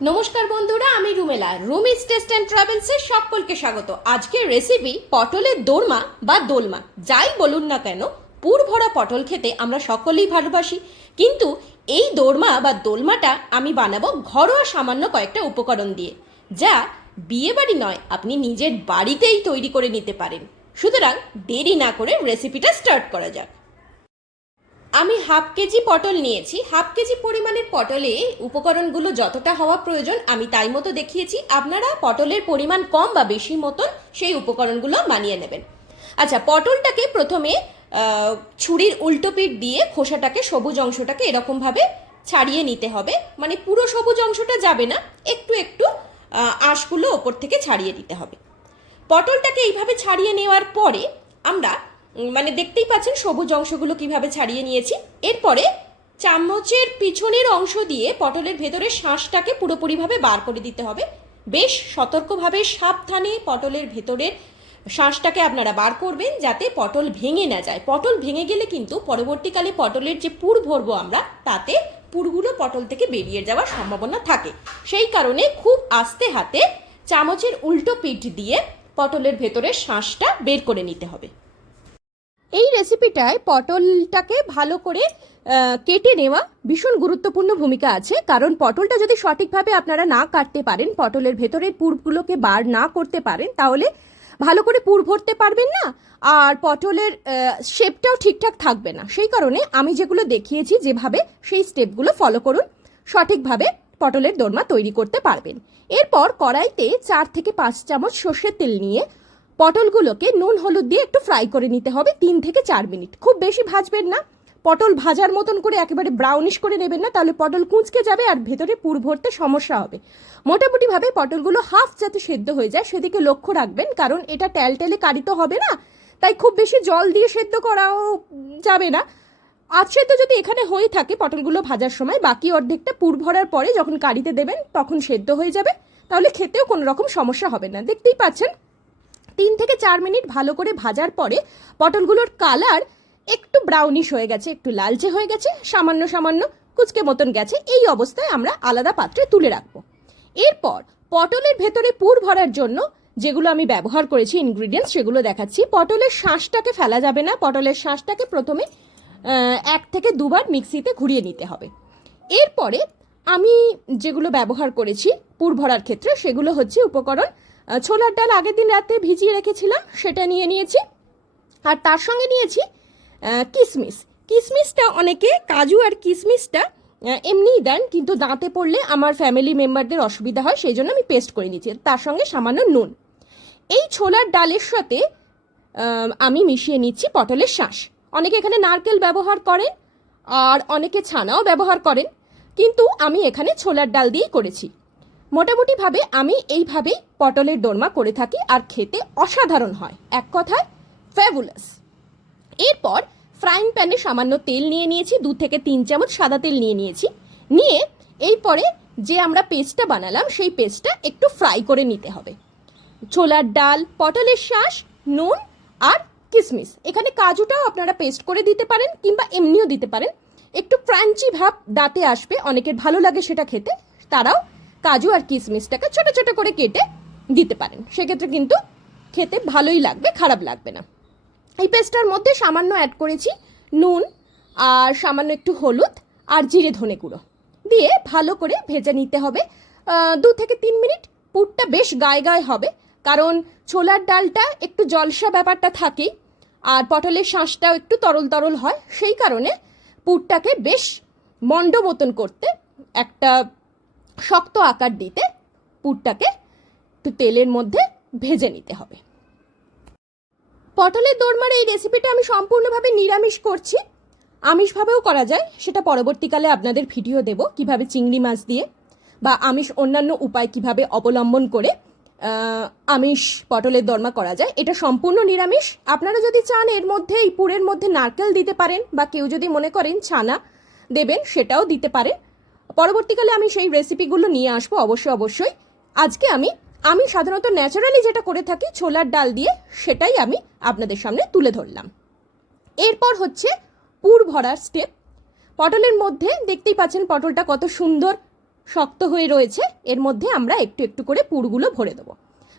নমস্কার বন্ধুরা, আমি রুমেলা। রুমিস টেস্ট অ্যান্ড ট্রাভেলসে সকলকে স্বাগত। আজকের রেসিপি পটলের দোরমা বা দোলমা, যাই বলুন না কেন, পুর ভরা পটল খেতে আমরা সকলেই ভালোবাসি। কিন্তু এই দোরমা বা দোলমাটা আমি বানাবো ঘরোয়া সামান্য কয়েকটা উপকরণ দিয়ে, যা বিয়ে বাড়ি নয়, আপনি নিজের বাড়িতেই তৈরি করে নিতে পারেন। সুতরাং দেরি না করে রেসিপিটা স্টার্ট করা যাক। আমি হাফ কেজি পটল নিয়েছি। হাফ কেজি পরিমাণের পটলে উপকরণগুলো যতটা হওয়া প্রয়োজন আমি তাই মতো দেখিয়েছি। আপনারা পটলের পরিমাণ কম বা বেশি মতন সেই উপকরণগুলো বানিয়ে নেবেন। আচ্ছা, পটলটাকে প্রথমে ছুরির উল্টো পিঠ দিয়ে খোসাটাকে, সবুজ অংশটাকে এরকমভাবে ছাড়িয়ে নিতে হবে। মানে পুরো সবুজ অংশটা যাবে না, একটু একটু আঁশগুলো ওপর থেকে ছাড়িয়ে দিতে হবে। পটলটাকে এইভাবে ছাড়িয়ে নেওয়ার পরে আমরা মানে দেখতেই পাচ্ছেন সবুজ অংশগুলো কিভাবে ছাড়িয়ে নিয়েছি। এরপরে চামচের পিছনের অংশ দিয়ে পটলের ভেতরের শাঁসটাকে পুরোপুরিভাবে বার করে দিতে হবে। বেশ সতর্কভাবে সাবধানে পটলের ভেতরের শাঁসটাকে আপনারা বার করবেন, যাতে পটল ভেঙে না যায়। পটল ভেঙে গেলে কিন্তু পরবর্তীকালে পটলের যে পুর ভরবো আমরা, তাতে পুরগুলো পটল থেকে বেরিয়ে যাওয়ার সম্ভাবনা থাকে। সেই কারণে খুব আস্তে হাতে চামচের উল্টো পিঠ দিয়ে পটলের ভেতরের শাঁসটা বের করে নিতে হবে। এই রেসিপিটায় পটলটাকে ভালো করে কেটে নেওয়া ভীষণ গুরুত্বপূর্ণ ভূমিকা আছে। কারণ পটলটা যদি সঠিকভাবে আপনারা না কাটতে পারেন, পটলের ভেতরের পুরগুলোকে বার না করতে পারেন, তাহলে ভালো করে পুর ভরতে পারবেন না, আর পটলের শেপটাও ঠিকঠাক থাকবে না। সেই কারণে আমি যেগুলো দেখিয়েছি যেভাবে, সেই স্টেপগুলো ফলো করুন, সঠিকভাবে পটলের দোরমা তৈরি করতে পারবেন। এরপর কড়াইতে 4 থেকে 5 চামচ সর্ষের তেল নিয়ে পটলগুলোকে নুন হলুদ দিয়ে একটু ফ্রাই করে নিতে হবে 3 থেকে 4 মিনিট। খুব বেশি ভাজবেন না, পটল ভাজার মতন করে একেবারে ব্রাউনিশ করে নেবেন না, তাহলে পটল কুঁচকে যাবে আর ভেতরে পুর ভরতে সমস্যা হবে। মোটামুটিভাবে পটলগুলো হাফ যাতে সেদ্ধ হয়ে যায় সেদিকে লক্ষ্য রাখবেন, কারণ এটা টেলটেলে কারিতে হবে না, তাই খুব বেশি জল দিয়ে সেদ্ধ করাও যাবে না। আধ সেদ্ধ যদি এখানে হয়ে থাকে পটলগুলো ভাজার সময়, বাকি অর্ধেকটা পুর ভরার পরে যখন কারিতে দেবেন তখন সেদ্ধ হয়ে যাবে, তাহলে খেতেও কোনো রকম সমস্যা হবে না। দেখতেই পাচ্ছেন 3 থেকে 4 মিনিট ভালো করে ভাজার পরে পটলগুলোর কালার একটু ব্রাউনিশ হয়ে গেছে, একটু লালচে হয়ে গেছে, সামান্য সামান্য কুচকে মতন গেছে। এই অবস্থায় আমরা আলাদা পাত্রে তুলে রাখবো। এরপর পটলের ভেতরে পুর ভরার জন্য যেগুলো আমি ব্যবহার করেছি ইনগ্রিডিয়েন্টস, সেগুলো দেখাচ্ছি। পটলের শাঁসটাকে ফেলা যাবে না, পটলের শাঁসটাকে প্রথমে 1 থেকে 2 বার মিক্সিতে ঘুরিয়ে নিতে হবে। এরপরে আমি যেগুলো ব্যবহার করেছি পুর ভরার ক্ষেত্রে, সেগুলো হচ্ছে উপকরণ: ছোলার ডাল আগের দিন রাতে ভিজিয়ে রেখেছিলাম, সেটা নিয়ে নিয়েছি। আর তার সঙ্গে নিয়েছি কিশমিশ। কিশমিশটা অনেকে কাজু আর কিশমিশটা এমনিই দেন, কিন্তু দাঁতে পড়লে আমার ফ্যামিলি মেম্বারদের অসুবিধা হয়, সেই জন্য আমি পেস্ট করে নিয়েছি। তার সঙ্গে সামান্য নুন। এই ছোলার ডালের সাথে আমি মিশিয়ে নিচ্ছি পটলের শাঁস। অনেকে এখানে নারকেল ব্যবহার করেন আর অনেকে ছানাও ব্যবহার করেন, কিন্তু আমি এখানে ছোলার ডাল দিয়েই করেছি। মোটামুটিভাবে আমি এইভাবেই পটলের দোরমা করে থাকি, আর খেতে অসাধারণ হয়, এক কথায় ফ্যাবুলাস। এরপর ফ্রাইং প্যানে সামান্য তেল নিয়ে নিয়েছি, 2 থেকে 3 চামচ সাদা তেল নিয়ে নিয়েছি। নিয়ে এই পরে যে আমরা পেস্টটা বানালাম, সেই পেস্টটা একটু ফ্রাই করে নিতে হবে। ছোলার ডাল, পটলের শাঁস, নুন আর কিশমিশ, এখানে কাজুটাও আপনারা পেস্ট করে দিতে পারেন কিংবা এমনিও দিতে পারেন। একটু ক্রাঞ্চি ভাব দাঁতে আসবে, অনেকের ভালো লাগে সেটা খেতে, তারাও কাজু আর কিশমিশটাকে ছোট ছোট করে কেটে দিতে পারেন। সেক্ষেত্রে কিন্তু খেতে ভালোই লাগবে, খারাপ লাগবে না। এই পেস্টটার মধ্যে সামান্য অ্যাড করেছি নুন আর সামান্য একটু হলুদ আর জিরে ধনে গুঁড়ো দিয়ে ভালো করে ভেজে নিতে হবে 2 থেকে 3 মিনিট। পুরটা বেশ গায়ে গায়ে হবে, কারণ ছোলার ডালটা একটু জলসা ব্যাপারটা থাকেই, আর পটলের শাঁসটাও একটু তরল তরল হয়। সেই কারণে পুরটাকে বেশ মন্ড মতন করতে, একটা শক্ত আকার দিতে পুরটাকে একটু তেলের মধ্যে ভেজে নিতে হবে। পটলের দোরমার এই রেসিপিটা আমি সম্পূর্ণভাবে নিরামিষ করছি, আমিষভাবেও করা যায়, সেটা পরবর্তীকালে আপনাদের ভিডিও দেব, কিভাবে চিংড়ি মাছ দিয়ে বা আমিষ অন্যান্য উপায় কিভাবে অবলম্বন করে আমিষ পটলের দোরমা করা যায়। এটা সম্পূর্ণ নিরামিষ। আপনারা যদি চান এর মধ্যে, এই পুরের মধ্যে নারকেল দিতে পারেন, বা কেউ যদি মনে করেন ছানা দেবেন সেটাও দিতে পারেন। পরবর্তীকালে আমি সেই রেসিপিগুলো নিয়ে আসবো অবশ্যই। আজকে আমি সাধারণত ন্যাচারালি যেটা করে থাকি ছোলার ডাল দিয়ে, সেটাই আমি আপনাদের সামনে তুলে ধরলাম। এরপর হচ্ছে পুর ভরার স্টেপ। পটলের মধ্যে দেখতেই পাচ্ছেন পটলটা কত সুন্দর শক্ত হয়ে রয়েছে, এর মধ্যে আমরা একটু একটু করে পুরগুলো ভরে দেবো।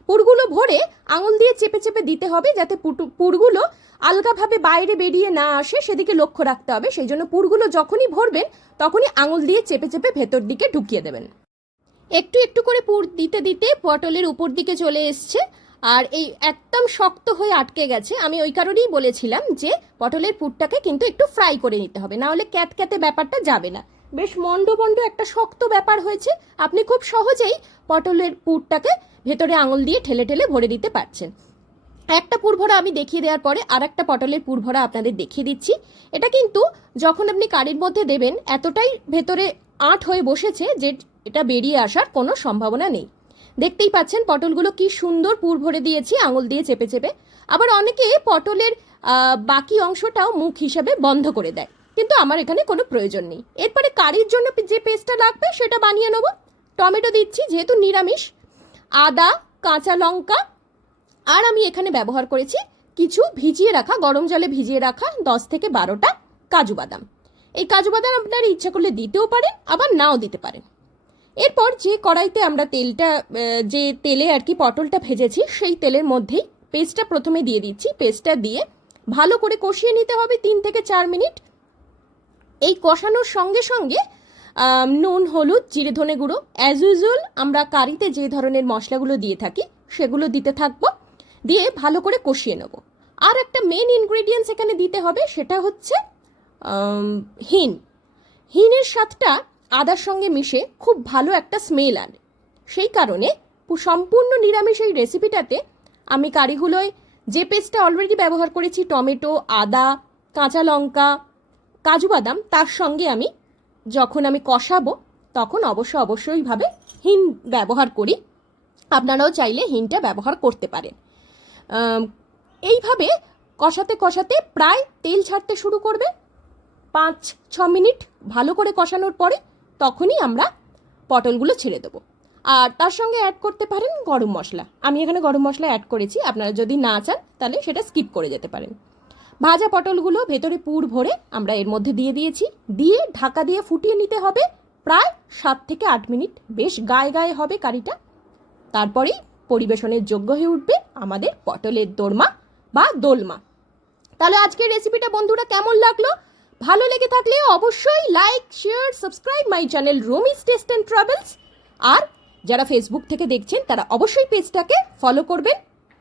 পুরগুলো ভরে আঙুল দিয়ে চেপে চেপে দিতে হবে, যাতে পুরগুলো আলগাভাবে বাইরে বেরিয়ে না আসে, সেদিকে লক্ষ্য রাখতে হবে। সেই জন্য পুরগুলো যখনই ভরবেন তখনই আঙুল দিয়ে চেপে চেপে ভেতর দিকে ঢুকিয়ে দেবেন। একটু একটু করে পুর দিতে দিতে পটলের উপর দিকে চলে এসছে, আর এই একদম শক্ত হয়ে আটকে গেছে। আমি ওই কারণেই বলেছিলাম যে পটলের পুরটাকে কিন্তু একটু ফ্রাই করে নিতে হবে, না হলে ক্যাতক্যাতে ব্যাপারটা যাবে না। বেশ মন্ড একটা শক্ত ব্যাপার হয়েছে। আপনি খুব সহজেই পটলের পুরটাকে ভেতরে আঙুল দিয়ে ঠেলে ঠেলে ভরে দিতে পারছেন। একটা পুর ভরা আমি দেখিয়ে দেওয়ার পরে আর একটা পটলের পুর ভরা আপনাদের দেখিয়ে দিচ্ছি। এটা কিন্তু যখন আপনি কারির মধ্যে দেবেন এতটাই ভেতরে আঁট হয়ে বসেছে যে এটা বেরিয়ে আসার কোনো সম্ভাবনা নেই। দেখতেই পাচ্ছেন পটলগুলো কি সুন্দর পুর ভরে দিয়েছি আঙুল দিয়ে চেপে চেপে। আবার অনেকে পটলের বাকি অংশটাও মুখ হিসাবে বন্ধ করে দেয়, কিন্তু আমার এখানে কোনো প্রয়োজন নেই। এরপরে কারির জন্য যে পেস্টটা লাগবে সেটা বানিয়ে নেব। টমেটো দিচ্ছি যেহেতু নিরামিষ, আদা, কাঁচা লঙ্কা, আর আমি এখানে ব্যবহার করেছি কিছু ভিজিয়ে রাখা, গরম জলে ভিজিয়ে রাখা 10 থেকে 12টা কাজু বাদাম। এই কাজু বাদাম আপনার ইচ্ছা করলে দিতেও পারেন, আবার নাও দিতে পারেন। এরপর যে কড়াইতে আমরা যে তেলে আর কি পটলটা ভেজেছি সেই তেলের মধ্যেই পেস্টটা প্রথমে দিয়ে দিচ্ছি। পেস্টটা দিয়ে ভালো করে কষিয়ে নিতে হবে 3 থেকে 4 মিনিট। এই কষানোর সঙ্গে সঙ্গে নুন, হলুদ, জিরে ধনে গুঁড়ো অ্যাজ ইউজুয়াল আমরা কারিতে যে ধরনের মশলাগুলো দিয়ে থাকি সেগুলো দিতে থাকবো, দিয়ে ভালো করে কষিয়ে নেব। আর একটা মেন ইনগ্রেডিয়েন্টস এখানে দিতে হবে, সেটা হচ্ছে হিং। হিংয়ের স্বাদটা আদার সঙ্গে মিশে খুব ভালো একটা স্মেল আনে। সেই কারণে সম্পূর্ণ নিরামিষ এই রেসিপিটাতে আমি কারিগুলোয় যে পেস্টটা অলরেডি ব্যবহার করেছি, টমেটো, আদা, কাঁচা লঙ্কা, কাজু বাদাম, তার সঙ্গে আমি যখন আমি কষাবো তখন অবশ্যইভাবে হিং ব্যবহার করি। আপনারাও চাইলে হিংটা ব্যবহার করতে পারেন। এইভাবে কষাতে কষাতে প্রায় তেল ছাড়তে শুরু করবে। 5-6 মিনিট ভালো করে কষানোর পরে তখনই আমরা পটলগুলো ছেড়ে দেবো। আর তার সঙ্গে অ্যাড করতে পারেন গরম মশলা। আমি এখানে গরম মশলা অ্যাড করেছি, আপনারা যদি না চান তাহলে সেটা স্কিপ করে যেতে পারেন। ভাজা পটলগুলো ভেতরে পুর ভরে আমরা এর মধ্যে দিয়ে দিয়েছি, দিয়ে ঢাকা দিয়ে ফুটিয়ে নিতে হবে প্রায় 7 থেকে 8 মিনিট। বেশ গায়ে গায়ে হবে কারিটা, তারপরেই পরিবেশনের যোগ্য হয়ে উঠবে আমাদের পটলের দোরমা বা দোলমা। তাহলে আজকের রেসিপিটা বন্ধুরা কেমন লাগলো? ভালো লেগে থাকলে অবশ্যই like, share, subscribe my channel Rumi's taste and travels. আর যারা ফেসবুক থেকে দেখছেন তারা অবশ্যই পেজটাকে ফলো করবেন।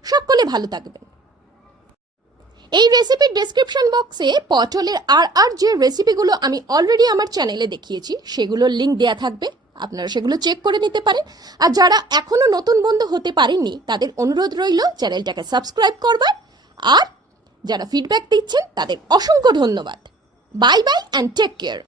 সকলে ভালো থাকবেন। এই রেসিপির ডেসক্রিপশন বক্সে পটলের আর যে রেসিপিগুলো আমি অলরেডি আমার চ্যানেলে দেখিয়েছি সেগুলোর লিঙ্ক দেওয়া থাকবে, আপনারা সেগুলো চেক করে নিতে পারেন। আর যারা এখনো নতুন বন্ধু হতে পারেননি তাদের অনুরোধ রইল চ্যানেলটাকে সাবস্ক্রাইব করবার। আর যারা ফিডব্যাক দিচ্ছেন তাদের অসংখ্য ধন্যবাদ। Bye bye and take care.